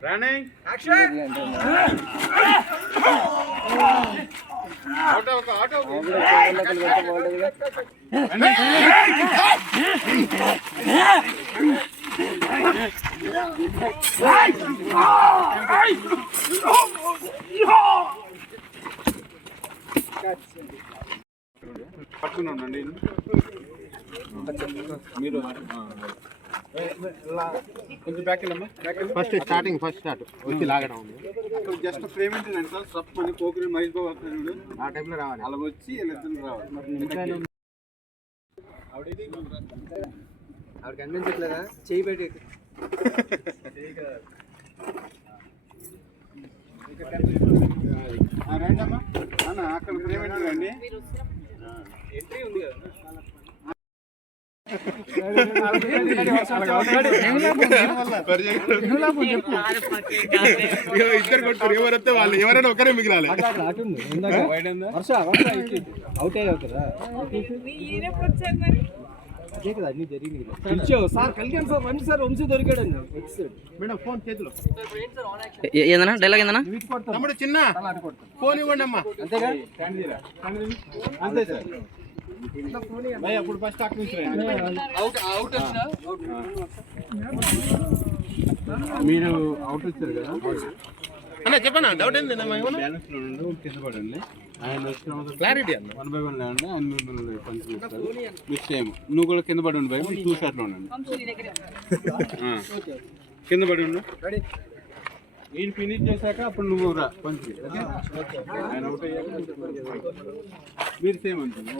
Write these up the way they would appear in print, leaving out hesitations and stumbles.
Running. Action. Auto. పట్టుకున్నానండి మీరు కొంచెం back వెళ్ళమ్మా ఫస్ట్ స్టార్ట్ వచ్చి లాగడం ఉంది జస్ట్ ఫ్రేమ్ ఏంటంటే సార్ స్టఫ్ అని పోకరి మహేష్ బాబు వస్తున్నాడు ఆ టైంలో రావాలి అలా వచ్చి వీళ్ళిద్దరు రావాలి ఆవిడకి అందించట్లేదా చేయి పెట్టి రైట్ అమ్మా అన్న అక్కడ ఫ్రేమ్ ఏంటండి ఎంట్రీ ఉంది కదా ఇద్దరు కొట్టారు ఎవరైతే వాళ్ళు ఎవరైనా ఒకరే మిగిలాలి అన్ని జరిగింది సార్ కలిగాను సార్ రండి సార్ వంశీ దొరికాడండి మేడం ఫోన్ చేతిలో ఏందన్నా డైలాగ్ ఏందన్నా తమ్ముడు చిన్న ఫోన్ ఇవ్వండి అమ్మా అంతేగా అంతే సార్ అప్పుడు ఫస్ట్ మీరు అవుట్ వచ్చారు కదా అన్న చెప్పన్నా డౌట్ ఏంది కింద పడండి ఆయన క్లారిటీ అన్న 1 by 1 లేండి ఆయన పంచి చేస్తారు మీకు సేమ్ నువ్వు కూడా కింద పడి ఉండి భయ 2 షాట్లో ఉండండి కింద పడి ఉండు నేను ఫినిష్ చేశాక అప్పుడు నువ్వు రా పంచి ఆయన అవుట్ అయ్యాక మీరు సేమ్ ఉంటుంది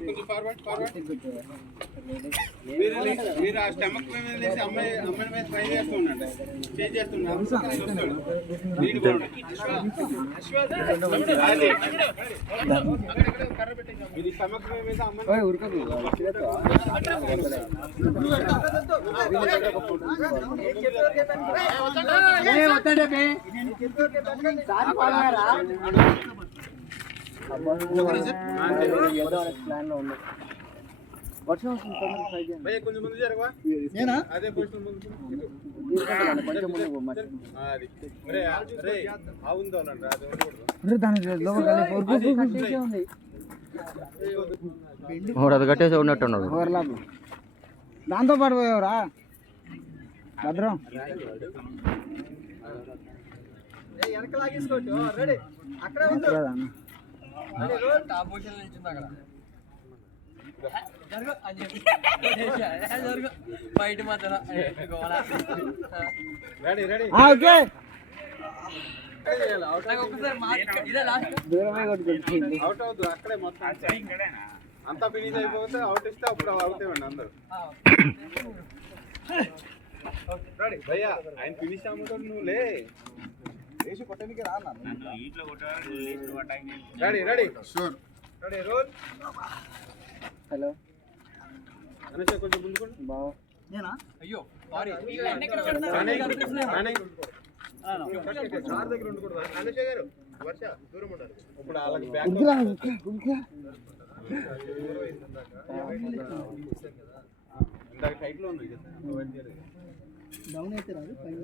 కొంచెం ఫార్వర్డ్ మీరు ఆ స్టమక్ మీద వేసి అమ్మాయి మీద ట్రై చేస్తూ ఉండండి చేంజ్ చేస్తున్నారు ఇది స్టమక్ మీద అమ్మాయి ఉరకదు కొంచెం ముందు జరగవా అదే పొజిషన్ ముందు అది కట్టేసి ఉన్నట్టున్నాడు దాంతో పాటు పోయావురా భద్రం బయట మాత్రం అవుట్ అవుతుంది అక్కడే మొత్తం అంతా ఫినిష్ అయిపోతే అవుట్ ఇస్తే అప్పుడు అవుట్ ఇవ్వండి అందరు భయ్యా ఆయన ఫినిష్ అమ్ముతాడు నువ్వు లే వేసి కొట్టడానికి ready sure ready roll hello Anusha కొంచెం ముందుకోండి బాగా నేనా అయ్యో అనుష గారు వర్ష దూరం ఉండాలి ఇప్పుడు వాళ్ళకి బ్యాక్ టైట్ లో ఉంది డౌన్ అయితే రాదు పైన